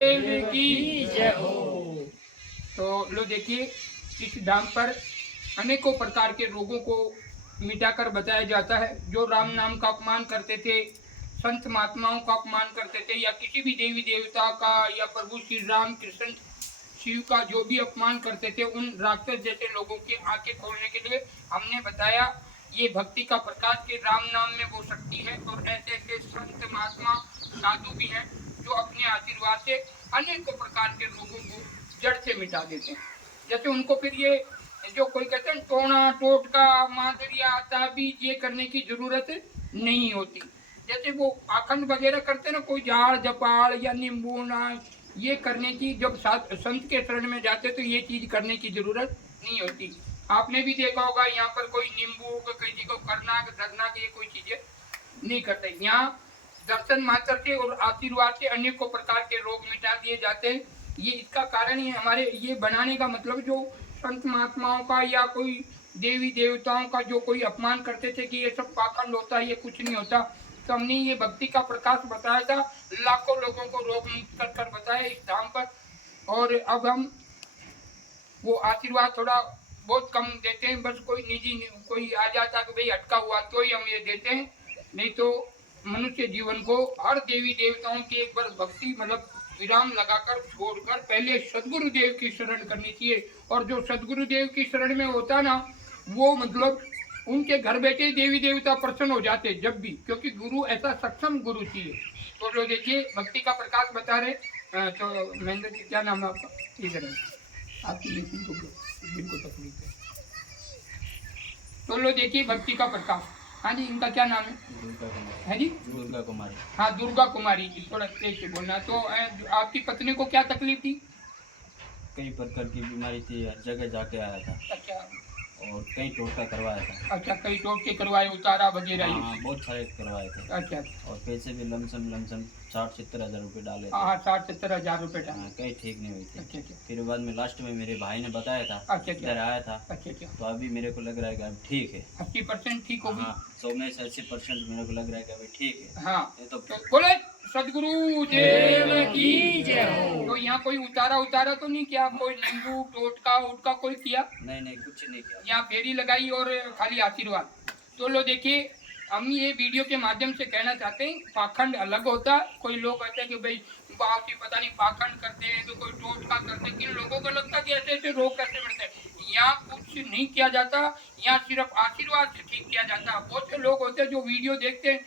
देव की जय हो। तो लो देखिए, इस धाम पर अनेकों प्रकार के रोगों को मिटाकर बताया जाता है। जो राम नाम का अपमान करते थे, संत महात्माओं का अपमान करते थे, या किसी भी देवी देवता का या प्रभु श्री राम कृष्ण शिव का जो भी अपमान करते थे, उन राक्षस जैसे लोगों की आंखें खोलने के लिए हमने बताया ये भक्ति का प्रकाश के राम नाम में वो शक्ति है। और ऐसे ऐसे संत महात्मा साधु भी हैं जो अपने आशीर्वाद से अनेकों प्रकार के रोगों को जड़ से मिटा देते हैं। जैसे उनको फिर ये जो कोई कहते हैं टोना टोटका मादरिया ताबीज ये करने की जरूरत नहीं होती। जैसे वो आखंड वगैरह करते ना, कोई झाड़ झपाड़ या नींबू ना, ये करने की जब संत के शरण में जाते तो ये चीज करने की जरूरत नहीं होती। आपने भी देखा होगा यहाँ पर कोई नींबू किसी को करना धरना की ये कोई चीजें नहीं करते। यहाँ दर्शन मात्र से और आशीर्वाद से अनेकों प्रकार के रोग मिटा दिए जाते हैं। ये इसका कारण ही हमारे ये बनाने का मतलब, जो संत महात्माओं का या कोई देवी देवताओं का जो कोई अपमान करते थे कि ये सब पाखंड होता है, ये कुछ नहीं होता, तो हमने ये भक्ति का प्रकाश बताया था, लाखों लोगों को रोग मुक्त कर कर बताया इस धाम पर। और अब हम वो आशीर्वाद थोड़ा बहुत कम देते हैं, बस कोई निजी कोई आ जाता कि भाई अटका हुआ तो ही हम ये देते हैं, नहीं तो मनुष्य जीवन को हर देवी देवताओं की एक बार भक्ति मतलब विराम लगाकर छोड़कर पहले सदगुरु देव की शरण करनी चाहिए। और जो सदगुरु देव की शरण में होता ना, वो मतलब उनके घर बैठे देवी देवता प्रसन्न हो जाते जब भी, क्योंकि गुरु ऐसा सक्षम गुरु चाहिए। तो जो देखिए भक्ति का प्रकाश बता रहे, तो महेंद्र जी क्या नाम है आपका? इधर आपकी जिनको तकलीफ है, तो लो देखिए भक्ति का प्रकाश। हाँ जी, इनका क्या नाम है? है जी, दुर्गा कुमारी। हाँ दुर्गा कुमारी जी, थोड़ा तेज से बोलना। तो आपकी पत्नी को क्या तकलीफ थी? कई प्रकार की बीमारी थी, हर जगह जाके आया था। अच्छा, और कई टोटका करवाया था। अच्छा, कई टोटके करवाए, उतारा वगैरह? हाँ, बहुत सारे करवाए थे। अच्छा, और पैसे भी लमसम 60-70 हज़ार रुपये डाले थे। हाँ 60-70 हजार रुपये डाले। हाँ, कहीं ठीक नहीं हुई थी। अच्छा अच्छा फिर बाद में लास्ट में मेरे भाई ने बताया था, अच्छा इधर आया था, अच्छा अच्छा, तो अभी मेरे को लग रहा है कि अब ठीक है। 80% ठीक होगी। हाँ, 100 में से 80% मेरे को लग रहा है कि अभी ठीक है। हाँ, ये तो बोले सदगुरु देव की जय हो। तो यहाँ कोई उतारा तो नहीं किया? कोई नींबू टोटका उटका कोई किया? नहीं, कुछ नहीं किया। यहाँ फेरी लगाई और खाली आशीर्वाद। तो लो देखिए, हम ये वीडियो के माध्यम से कहना चाहते हैं, पाखंड अलग होता है। कोई लोग कहते हैं कि भाई बाप जी पता नहीं पाखंड करते हैं, तो कोई टोटका करते हैं। किन लोगों को लगता है कि ऐसे ऐसे रोग कैसे बढ़ते हैं। यहाँ कुछ नहीं किया जाता, यहाँ सिर्फ आशीर्वाद से ठीक किया जाता। बहुत से लोग होते हैं जो वीडियो देखते हैं,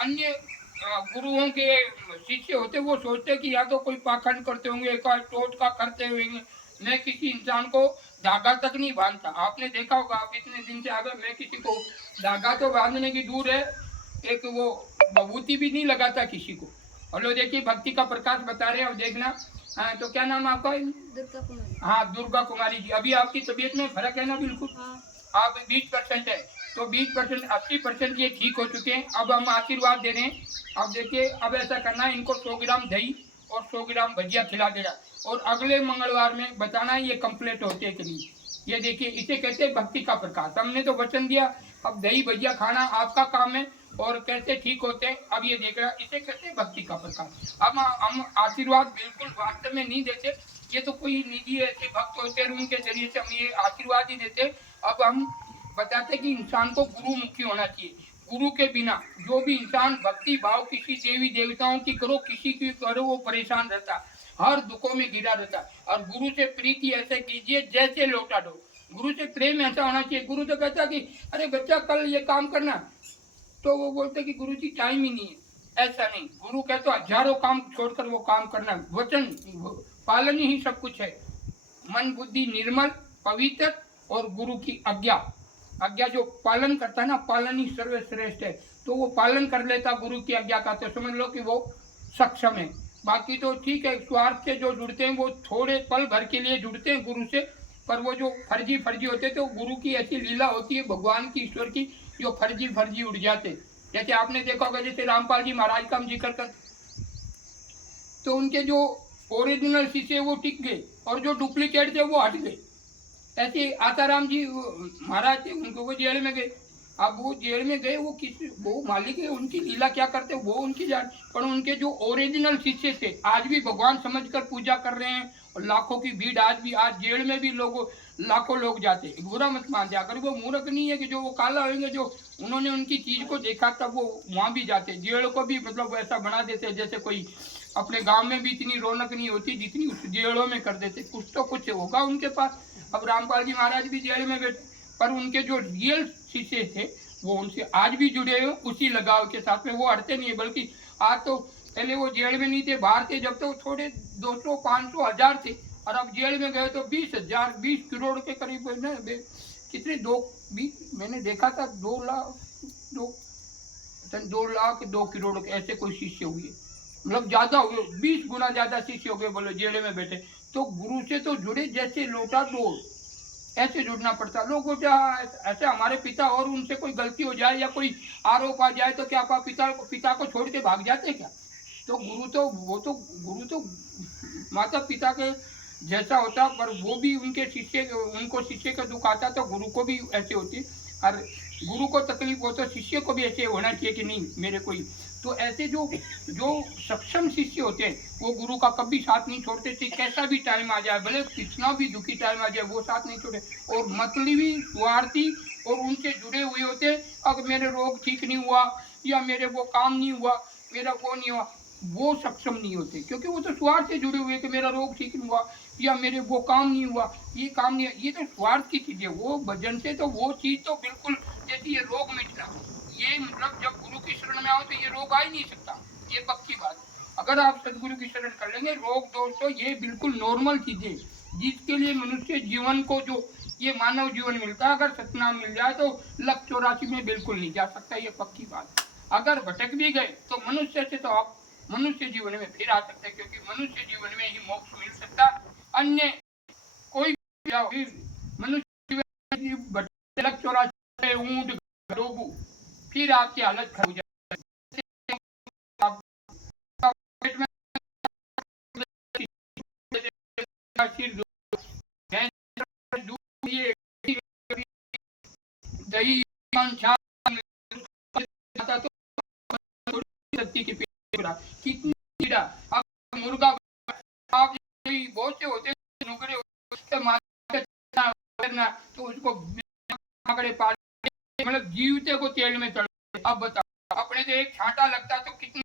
अन्य गुरुओं के शिष्य होते, वो सोचते कि या तो कोई पाखंड करते होंगे, टोटका करते होंगे। मैं किसी इंसान को धागा तक नहीं बांधता। आपने देखा होगा, आप इतने दिन से अगर मैं किसी को धागा तो बांधने की दूर है, एक वो बबूती भी नहीं लगाता किसी को। और लो देखिए भक्ति का प्रकाश बता रहे हैं, अब देखना। तो क्या नाम है आपका? दुर्गा कुमारी। हाँ दुर्गा कुमारी जी, अभी आपकी तबीयत में फर्क है ना? बिल्कुल। हाँ। आप 20% है, तो 20% 80% ये ठीक हो चुके हैं। अब हम आशीर्वाद दे रहे हैं। अब देखिए, अब ऐसा करना है, इनको 100 ग्राम दही और 100 ग्राम भजिया खिला देना, और अगले मंगलवार में बताना है ये कंप्लीट होते हैं कि नहीं। ये देखिए, इसे कहते हैं भक्ति का प्रकाश। हमने तो वचन दिया, अब दही भजिया खाना आपका काम है, और कैसे ठीक होते हैं अब ये देख रहा। इसे कहते हैं भक्ति का प्रकाश। अब हम आशीर्वाद बिल्कुल वास्तव में नहीं देते, ये तो कोई निजी ऐसे भक्त होते हैं, उनके जरिए से हम ये आशीर्वाद ही देते। अब हम बताते कि इंसान को गुरु मुखी होना चाहिए। गुरु के बिना जो भी इंसान भक्ति भाव किसी देवी देवताओं की करो, किसी की करो, वो परेशान रहता, हर दुखों में घिरा रहता। और गुरु से प्रीति ऐसे कीजिए जैसे लौटा दो। गुरु से प्रेम ऐसा होना चाहिए। गुरु तो कहता कि अरे बच्चा कल ये काम करना, तो वो बोलते कि गुरु जी टाइम ही नहीं है। ऐसा नहीं, गुरु कहते हजारों काम छोड़कर वो काम करना। वचन पालन ही सब कुछ है। मन बुद्धि निर्मल पवित्र, और गुरु की आज्ञा जो पालन करता है ना, पालन ही सर्वश्रेष्ठ है। तो वो पालन कर लेता गुरु की आज्ञा का, तो समझ लो कि वो सक्षम है। बाकी तो ठीक है, स्वार्थ से जो जुड़ते हैं वो थोड़े पल भर के लिए जुड़ते हैं गुरु से, पर वो जो फर्जी होते थे, वो गुरु की ऐसी लीला होती है, भगवान की ईश्वर की, जो फर्जी उड़ जाते। जैसे आपने देखा होगा, जैसे रामपाल जी महाराज का हम जिक्र कर, तो उनके जो ओरिजिनल शिष्य वो टिक गए, और जो डुप्लीकेट थे वो हट गए। ऐसे आसाराम जी महाराज थे, उनको वो जेल में गए। अब वो जेल में गए, वो मालिक है, उनकी लीला क्या करते वो उनकी जान, पर उनके जो ओरिजिनल शिष्य थे आज भी भगवान समझकर पूजा कर रहे हैं, और लाखों की भीड़ आज जेल में भी लाखों लोग जाते हैं। बुरा मत मानते, अगर वो मूर्ख नहीं है कि जो वो काला होंगे, जो उन्होंने उनकी चीज को देखा तब वो वहां भी जाते, जेल को भी मतलब ऐसा बना देते जैसे कोई अपने गांव में भी इतनी रौनक नहीं होती जितनी उस जेलों में कर देते। कुछ होगा उनके पास। अब रामपाल जी महाराज भी जेल में बैठे, पर उनके जो रियल शिष्य थे वो उनसे आज भी जुड़े हुए, उसी लगाव के साथ में वो हटते नहीं है। बल्कि आज तो, पहले वो जेल में नहीं थे, बाहर थे, जब तो थोड़े 200 500 1000 थे, और अब जेल में गए तो 20,000 20 करोड़ के करीब ना, कितने 2 मैंने देखा था 2 लाख 2 करोड़ ऐसे कोई शिष्य हुए, मतलब ज्यादा हो गए, 20 गुना ज्यादा शिष्य हो गए बोलो जेल में बैठे। तो गुरु से तो जुड़े जैसे लोटा डोल, ऐसे जुड़ना पड़ता। लोग ऐसे हमारे पिता, और उनसे कोई गलती हो जाए या कोई आरोप आ जाए तो क्या आप पिता को छोड़ के भाग जाते क्या? तो गुरु तो माता पिता के जैसा होता, पर वो भी उनको शिष्य का दुख आता तो गुरु को भी ऐसे होती, और गुरु को तकलीफ हो तो शिष्य को भी ऐसे होना चाहिए कि नहीं मेरे कोई। तो ऐसे जो जो सक्षम शिष्य होते हैं वो गुरु का कभी साथ नहीं छोड़ते थे, कैसा भी टाइम आ जाए, भले कितना भी दुखी टाइम आ जाए वो साथ नहीं छोड़े। और मतलबी स्वार्थी और उनसे जुड़े हुए होते, अगर मेरे रोग ठीक नहीं हुआ या मेरे वो काम नहीं हुआ, मेरा वो नहीं हुआ, वो सक्षम नहीं होते, क्योंकि वो तो स्वार्थ से जुड़े हुए कि मेरा रोग ठीक नहीं हुआ या मेरे वो काम नहीं हुआ, ये काम नहीं, ये तो स्वार्थ की चीज है। वो भजन से तो वो चीज तो बिल्कुल, जैसे ये रोग मिटना, ये मतलब जब गुरु की शरण में आओ तो ये रोग आ ही नहीं सकता, ये पक्की बात। अगर आप सदगुरु की शरण कर लेंगे, रोग दोस्तों ये बिल्कुल नॉर्मल चीजें, जिसके लिए मनुष्य जीवन को, जो ये मानव जीवन मिलता है, अगर सतनाम मिल जाए तो 184 में बिल्कुल नहीं जा सकता, ये पक्की बात। अगर भटक भी गए तो मनुष्य से तो आप मनुष्य जीवन में फिर आ सकते हैं, क्योंकि मनुष्य जीवन में ही मोक्ष मिल सकता, अन्य कोई भी मनुष्य जीवन में 184 ऊंट डोबू, फिर आपकी हालत खराब हो जाए। दही कितनी कीड़ा, अब मुर्गा आप बहुत से होते नुकड़े तो उसको पाल, मतलब जीवते को तेल में तड़ते। अब बताओ, अपने तो एक छांटा लगता तो कितने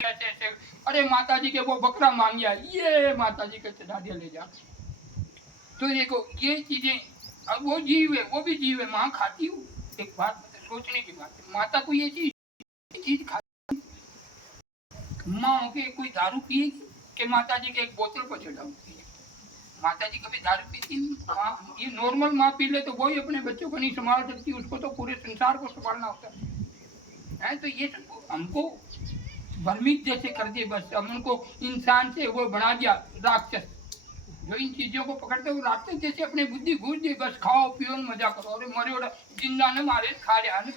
ऐसे ऐसे, अरे माता जी के वो बकरा मांग गया, ये माता जी के चढ़ा दिया ले जा। तो देखो ये चीजें, अब वो जीव है, वो भी जीव है, माँ खाती हूँ, एक बात सोचने की बात है, माता को ये चीज खाती, माँ होके कोई दारू पिएगी कि माता जी के एक बोतल को चढ़ाऊंगी? माता जी कभी दारू पीती नहीं, ये नॉर्मल माँ पी ले तो वही अपने बच्चों को नहीं संभाल सकती, उसको तो पूरे संसार को संभालना होता है। तो ये हमको भ्रमित जैसे कर दिए, बस हम उनको इंसान से वो बना दिया राक्षस, जो इन चीजों को पकड़ते वो राक्षस जैसे अपने बुद्धि घूस दी, बस खाओ पियो मजा करो, और मरे उड़ा जिंदा न मारे खा रहे।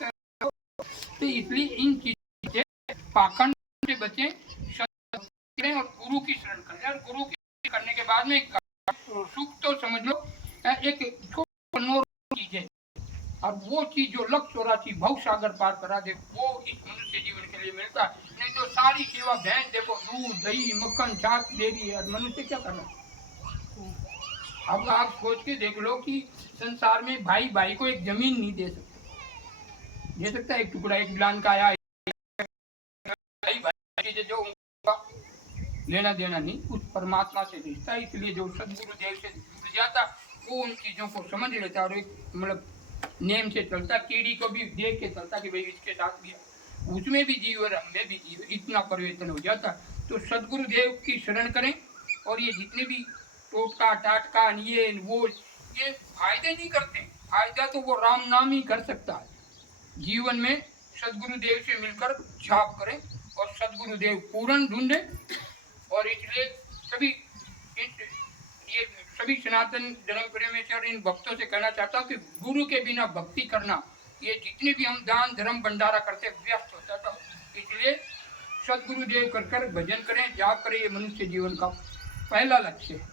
तो इसलिए इन चीजों से पाखंड से बचे और गुरु की शरण करें, और गुरु की करने के बाद में सुख तो समझ लो एक चीज है, और वो चीज जो 184 भव सागर पार करा दे, वो इस मनुष्य जीवन के लिए मिलता है। नहीं तो सारी सेवा, भैंस देखो, दूध दही मक्खन छाछ दे रही है, मनुष्य क्या करना। अब आप सोच के देख लो कि संसार में भाई भाई को एक जमीन नहीं दे सकता, दे सकता है एक टुकड़ा, एक गिलान का आया, जो उनका लेना देना नहीं, उस परमात्मा से रिश्ता है। इसलिए जो सदगुरु देव से जुड़ जाता वो उन चीजों को समझ लेता, और एक मतलब नेम से चलता, कीड़ी को भी देख के चलता कि भाई इसके साथ गया, उसमें भी जीव और हमें भी जीव, इतना परिवर्तन हो जाता। तो सदगुरु देव की शरण करें, और ये जितने भी टोटका टाटका ये वो ये फायदे नहीं करते, फायदा तो वो राम नाम ही कर सकता है। जीवन में सदगुरु देव से मिलकर छाप करें, और सदगुरु देव पूर्ण ढूंढे। और इसलिए ये सभी सनातन धर्म प्रेमी से और इन भक्तों से कहना चाहता हूँ कि गुरु के बिना भक्ति करना, ये जितने भी हम दान धर्म भंडारा करते व्यस्त होता था। इसलिए सदगुरु देव कर भजन करें, जाप करें, ये मनुष्य जीवन का पहला लक्ष्य है।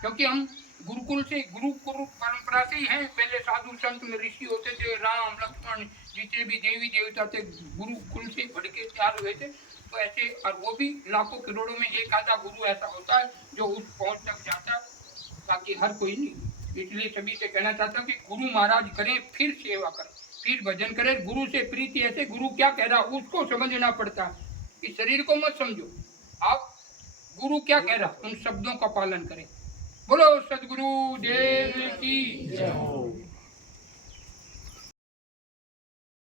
क्योंकि हम गुरुकुल से गुरु परंपरा से ही हैं। पहले साधु संत में ऋषि होते थे, राम लक्ष्मण जितने भी देवी देवता थे गुरुकुल से बढ़ के तैयार हुए थे। तो ऐसे, और वो भी लाखों करोड़ों में एक आधा गुरु ऐसा होता है जो उस पहुंच तक जाता है, बाकी हर कोई नहीं। इसलिए सभी से कहना चाहता हूँ कि गुरु महाराज करें फिर सेवा करें, फिर भजन करें। गुरु से प्रीति ऐसे, गुरु क्या कह रहा है उसको समझना पड़ता है। इस शरीर को मत समझो, आप गुरु क्या कह रहा उन शब्दों का पालन करें। बोलो सदगुरु देव की जय हो।